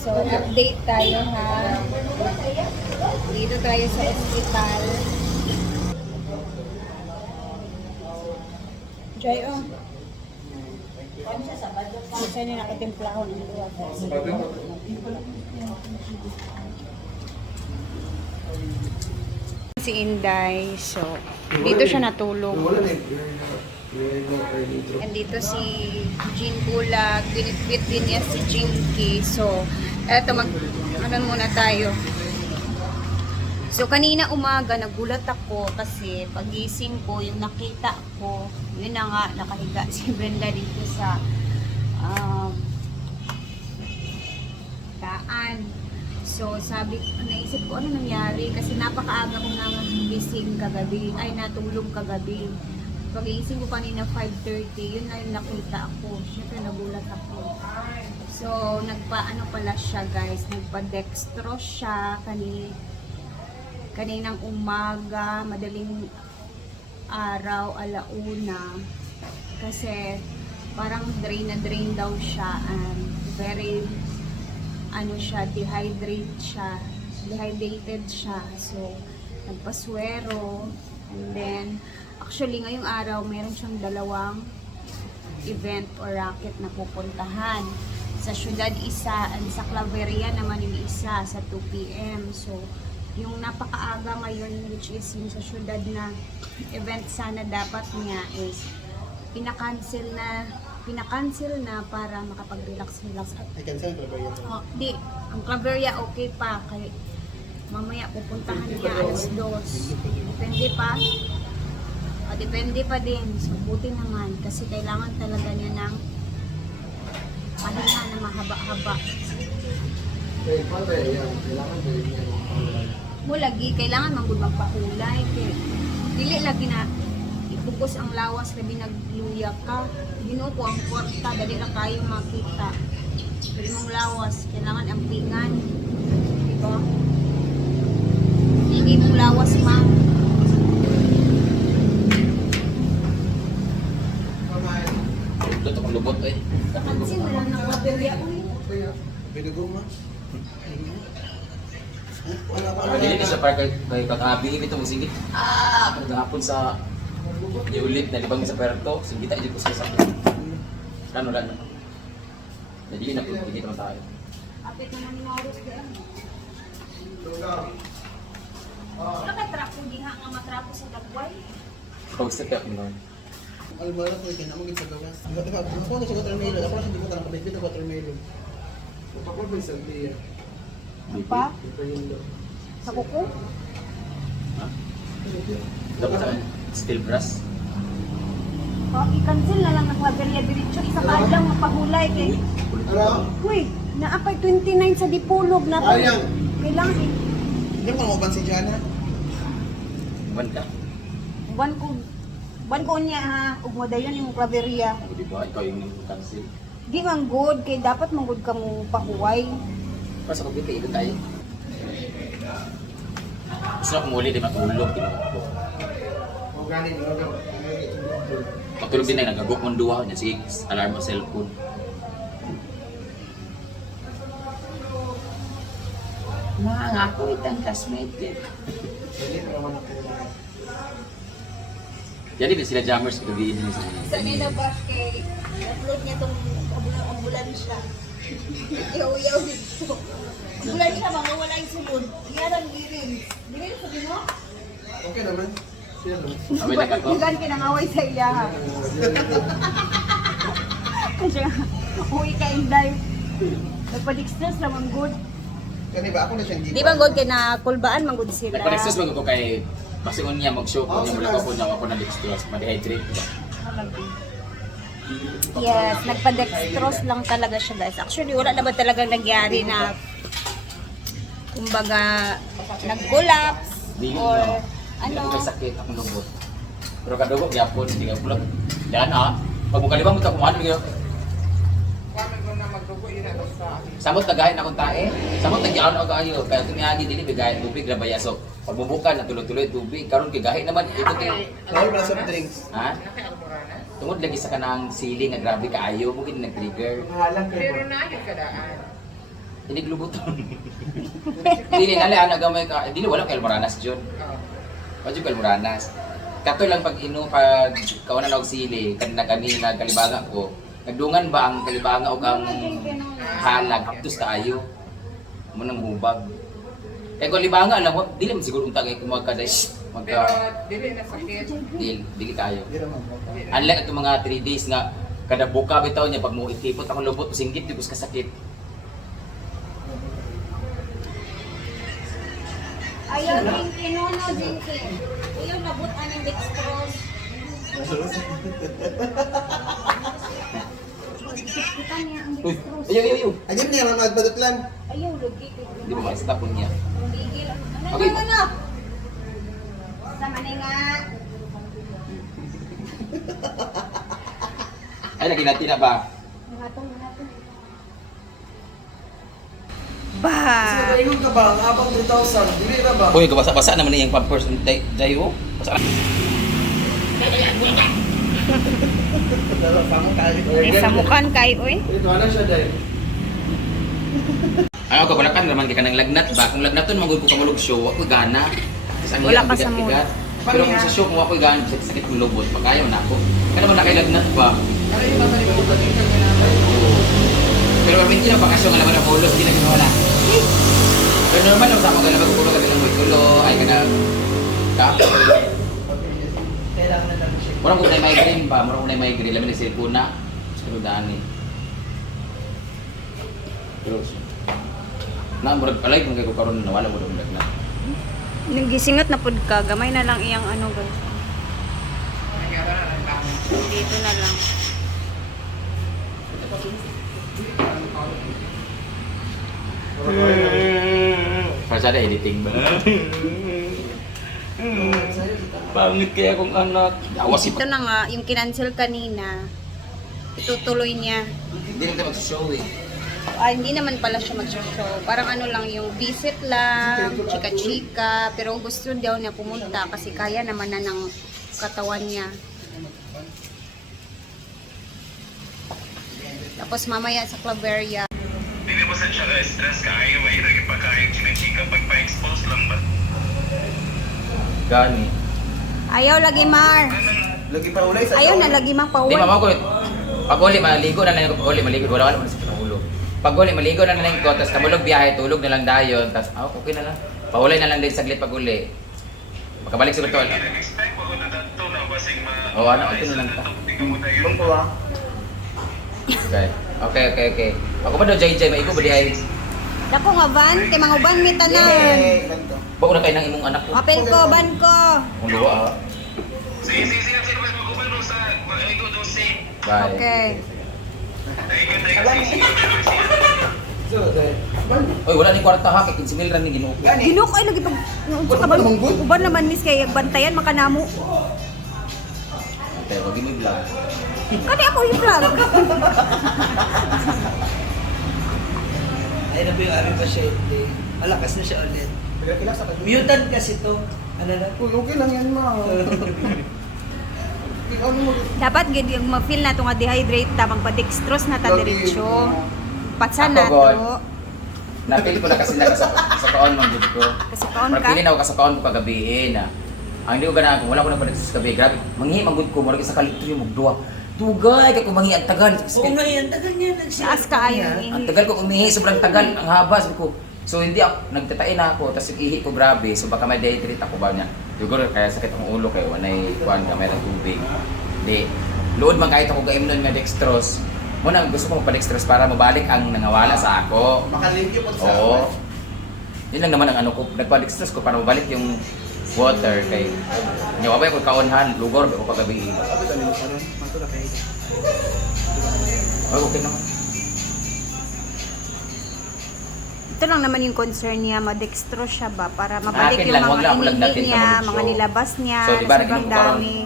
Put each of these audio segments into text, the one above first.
So, update tayo ha. Dito tayo sa hospital. Joy, oh. Kasi ni nakatimplahon ng luwag. Si Inday, so dito siya natulog. Andito si Jean Bulag, binitbit din niya si Jinky. So, eto mag, ano muna tayo. So, kanina umaga, nagulat ako kasi pagising ko, yung nakita ko, yun na nga, nakahiga si Brenda dito sa um, daan. So, sabi, naisip ko, ano nangyari? Kasi napakaaga ko nga gising kagabi, ay natulog kagabi. Pagising ko kanina 5.30, yun na yung nakita ako. Siyempre, nagulat ako. So, nagpa-ano pala siya guys, nagpa-dextrose siya kani kaninang umaga, madaling araw, alauna. Kasi parang drain na drain daw siya and very ano siya, dehydrate siya. Dehydrated siya. So, nagpaswero. And then, actually, ngayong araw, meron siyang dalawang event or racket na pupuntahan. Sa syudad isa, and sa Claveria naman yung isa, sa 2 p.m. So, yung napakaaga ngayon, which is yung sa syudad na event sana dapat niya is pinakancel na pinakancel na para makapag-relax-relax at I can send for you. Oh, di, ang Claveria okay pa. Kay, mamaya pupuntahan niya alas dos. Depende pa. O, depende pa din. So, buti naman. Kasi kailangan talaga niya ng pahinga na mahaba-haba. Mo lagi, kailangan manggod magpahulay. Kay, dili lagi na ipukus ang lawas na binagluya ka. Ginoo ko ang kwarta, dali na kayo makita. Dali mong lawas, kailangan ang pingan. Diba? Hindi mong lawas, ma'am. Binugo mo? Wala pa. Hindi na siya para kay kay kakabi ito mo singit. Ah, pagdahapon sa Ulit na libang sa perto, singita ito ko sa sa. Kano lang. Jadi na pud kita tayo. apit naman ni Mauro. Wala ka trapo diha nga matrapo sa dagway. Pag step up mo. Almara ko ikin mo sa gawas. Ako na sa watermelon. Ako na sa di ko tanong kapit sa watermelon. Kapag may sandiya. Pa? Lo. Sa kuko? Dapat sa steel brass. Oh, i-cancel na lang ng Claveria diretso. Isa ka lang mapahulay kay Ano? Uy, naapay 29 sa Dipulog na to. Ayang. Kailangan eh. Hindi pa nauban si Jana. Iban ka. Buwan ko, buwan ko niya ha, ug mo dayon yung Claveria. O di ba ikaw yung cancel. Di man good, kay dapat man good ka mo pahuway. Para sa kapit ito tayo. Gusto na kumuli di matulog di binugo. Matulog din na nagagok mong duwa niya si alarm sa cellphone. Mga nga ako itang classmate. Hindi ako. Jadi din sila jammers ko gabi din sa Sa nila ba kay upload niya tong ambulansya. Yaw-yaw dito. Ambulansya mga wala yung sulod. Yan ang girin. Girin sa dino? Okay naman. Siya no. Sabi na kako. Higan kinangaway sa iya ha. Kasi nga, uwi ka inday. Nagpa-dextrose naman good. Kani ba ako na siyang Di ba good kay na kulbaan man good sila. Nagpa-nexus mag ko kay Pasingon niya mag-show ko niya mula ko niya ako na dextrose, ma-dehydrate ko. Yes, nagpa-dextrose lang talaga siya guys. Actually, wala naman talaga nangyari na kumbaga nag-collapse Dili or no. ano. May sakit akong lubot. Pero kadugo gyapon hindi ka pulag. Yan ah. Pag kalibang mo ta kumahan mo Samot tagahin akong tae. Samot nagyaon ako kayo. Kaya tumiagi dili bigayan tubig ra baya so pagbubukan na tuloy-tuloy tubig karon kay gahi naman ito ti. Bawal pala soft drinks. Ha? Tungod lagi sa kanang siling nga grabe kaayo mo gid nag-trigger. Pero na yung kadaan. Hindi glubuton. Dili na lang gamay ka. Dili wala kay Almoranas John. Wadyo kay Almoranas. Kato lang pag ino pag kauna og sili kanina kanina kalibaga ko. Nagdungan ba ang kalibaga o ang halag haptos kaayo. Mo nang hubag. Kaya kung libanga alam mo, dili mo siguro untag kay magka magka dili na sakit. dili, dili kayo. Unlike itong mga 3 days nga kada buka bitaw niya pag mo itipot akong lubot singgit di ko kasakit. Ayaw din kinuno din kin. Ayaw nabot anong dextrose. Kita niya ang Uy, dextrose. ayaw, ayaw, ayaw. Niya mga badutlan. Ayaw lagi ko. Di ba ma-stop po niya? Gigil. Ano Okay. ano ano? Sama na nga. Ay, lagi natin na ba? Hatong hatong. Kasi nagainom ka ba? Ang abang 3,000. Dili na ba? Uy, kabasa-basa naman na yung pampers ng day, day oh. Basa na. Dala pa mo kahit. Isamukan kay oy. Ito na siya dahil. Ano ka balakan naman kay kanang lagnat ba? Kung lagnaton magud ko kamulog show, ako gana. Kasi ang Wala ka sa bigat-bigat. Pero kung sa show kung ako gana, sakit sakit ng lubot, pagkayo na ako. Kaya naman nakailagnat ba? Ano yung nasa yung utak yung kanya Pero kami bakasyon naman ang ulos, hindi na ginawa na. Pero normal lang sa mga ganun, magkukulo ka nilang may kulo, ay ka na ka. Kailangan na lang siya. Murang kung na migraine ba, murang kung na migraine, lamin na cellphone na. Sa daan eh. Pero, na, murag palay kung kayo ko karoon nawala mo daw lagnat. Nung gisingot na pud ka, gamay na lang iyang ano guys. Dito na lang. Para sa editing ba? Pangit kaya akong anak. Awas Ito na nga, yung kinancel kanina, itutuloy niya. Hindi tayo mag-show eh. Ah, hindi naman pala siya mag-show. Parang ano lang yung visit lang, chika-chika. Pero gusto daw niya pumunta kasi kaya naman na ng katawan niya. Tapos mamaya sa Claveria. Hindi mo sa siya stress ka ayaw ay lagi pagkain chika pag pa-expose lang ba? Gani. Ayaw lagi Mar. Lagi pa ulay sa Ayaw na lagi mang Di pauwi. mama ko. Pag uli, maligo na lang ako. Pag uli, maligo. Wala ka naman sa. Pag uli, maligo na lang ko. Tapos kamulog biyahe, tulog na lang dayon. Tapos, ah, okay na lang. Paulay na lang din saglit pag uli. Pagkabalik sa na na basing ma... Oo, ano, ito na lang ta. Ah. Okay. Okay, okay, okay. Ako ba daw, JJ, maigo ba dihay? Dako nga van, kay mga uban mi tanan. Bago na kayo ng imong anak ko. Apel ko, ban ko. Ang luwa ah. Sige, sige, sige. Mag-ubal mo sa... Mag-ego doon si... Bye. Okay. Dahil. Ban. Oy, wala ni kwarta ha. Kay 15 mil rin ni ginuok. Ginoo ay lagi pag unsa ka ba? Uban naman, good. Uban naman miss kay bantayan makanamo. Okay, wag mo vlog. Kani ako yung vlog. Ay na po yung aming pasyente. Malakas na siya ulit. Mutant kasi to. Ano na? Uy, okay lang yan ma. Dapat gid yung ma-feel na to nga dehydrate ta magpa-dextrose na ta diretso. Patsan Ako, na God. to. Napili ko na kasi na sa, sa kaon mong gud ko. Kasi kaon ka. Marpili na ako sa kaon ko kagabi na. Ang hindi ko ganahan kung wala ko na pa sa gabi. Grabe, manghi magud ko murag isa ka litro yung magduwa. Tugay kay ko manghi ang tagal. Oo nga yan, tagal niya nagsiya. Taas ka ayo Ang tagal ko umihi, sobrang tagal, ang haba sabi ko. So hindi ako nagtatay na ako, tapos yung ihi ko grabe. So baka may dehydrate ako ba niya. Siguro kaya sakit ang ulo kay wanay kuan ka may tubig. Di. Load man kahit ako gaim nun nga dextrose. Muna gusto ko magpa-dextrose para mabalik ang nangawala sa ako. Makalimpyo po sa Oo. Yun lang naman ang ano ko, nagpa-dextrose ko para mabalik yung water kay Nyawabay ko kaonhan, lugor ko pagabi. Kay. Oh, okay naman. Ito lang naman yung concern niya, ma-dextrose siya ba para mabalik Akin yung lang, wag mga lang natin niya, mga nilabas niya, So, di ba, na sobrang nag-inom ko karon? dami.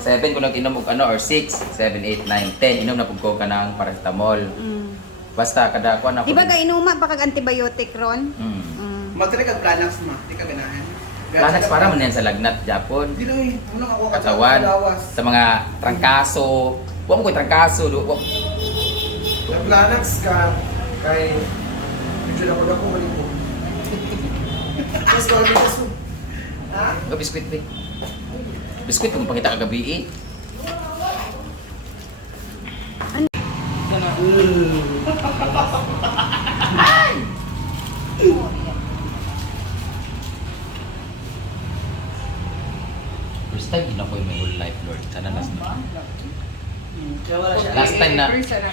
7 ko nang inom og ano or 6, 7, 8, 9, 10 inom na pug ko ka ng paracetamol. Mm. Basta kada ko na Di ba ga inuma pa kag antibiotic ron? Mm. Mm. Matri kag Planax ma, di ka ganahan. Planax para man yan sa lagnat Japon. Di lang eh, muna ako Katawan sa mga trangkaso. Wa mo ko trangkaso, do wa Nag-Planax ka kay medyo ako na kung mali po. Mas marami kaso. Ga biskwit be. Biskwit kung pakita kagabi eh. First time din ako in my whole life, Lord. Sana last na. Last time na, first time na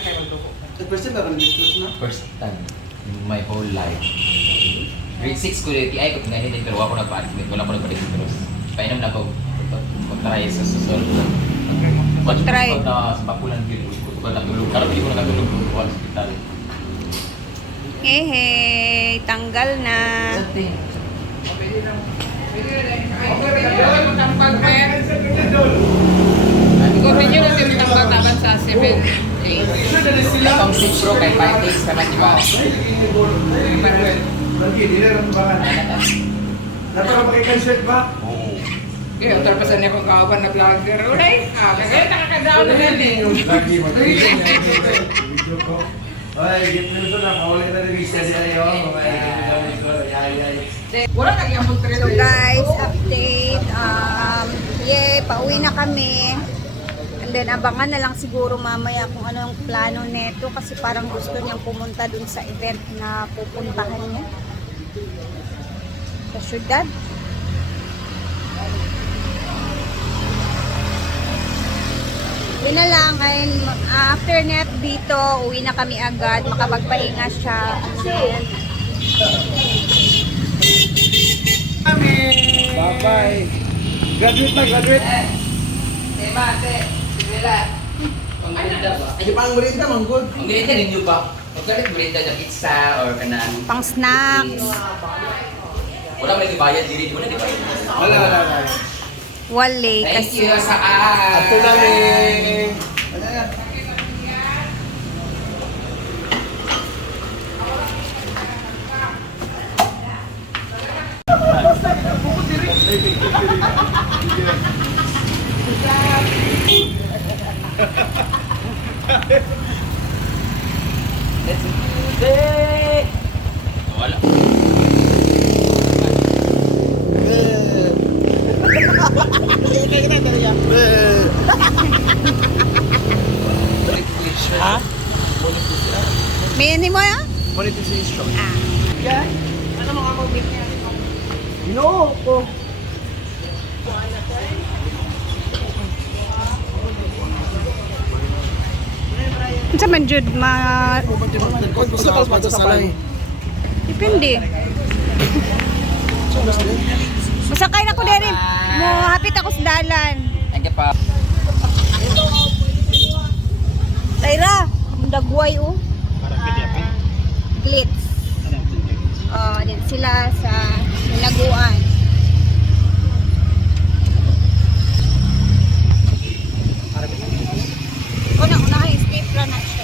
na. first time my whole life. Grade 6 ko dito, ay ko pinahin din pero wala ko nagpa-admit, wala ko nagpa-disclose. Painom na ako, mag-try sa susunod. Mag-try. Pag na sa bakulan ko ko natulog. Karon di ko na natulog ko sa hospital. Hehe, tanggal na. Continue na yung tambal-taban sa 7 days. Itong switch bro, kay 5 days naman, di ba? Lagi, di na rin ba? Napaka-cancel ba? Oo. Kaya tarpasan niya kung kawan na vlogger. Ulay, ah, kaya nakakadaw na yan eh. Lagi, Video ko. Ay, git na ito na. Na rin siya siya yun. Wala yamong So guys, update. Um, yay, pauwi na kami. And then abangan na lang siguro mamaya kung ano yung plano neto kasi parang gusto niyang pumunta dun sa event na pupuntahan niya. Sa syudad. Yun na lang, ay, after net dito, uwi na kami agad, makapagpahinga siya. And then, Bye-bye. Graduate na, graduate. Tema, ate, sinila. Ang ganda ba? Ay, pang merinda, mang good. Ang ganda ninyo ba? Pagkalit burita na pizza or kanang pang snacks. Wala may ibayad diri, di bayad. Wala, wala, wala. Wale, Thank kasi you sa ah. Ato namin. Ano na? Wala. Ha? Mini mo ya? Monetization. Yan. Ano mga movie niya? No, po. Sa man jud ma Gusto ko pa sa salay. depende. Masakay na ko dere. Mo hapit ako sa dalan. Thank you pa. Tayra, dagway oh uh, Glitz. Oh, din sila sa Laguan. ano Una, una, escape plan na.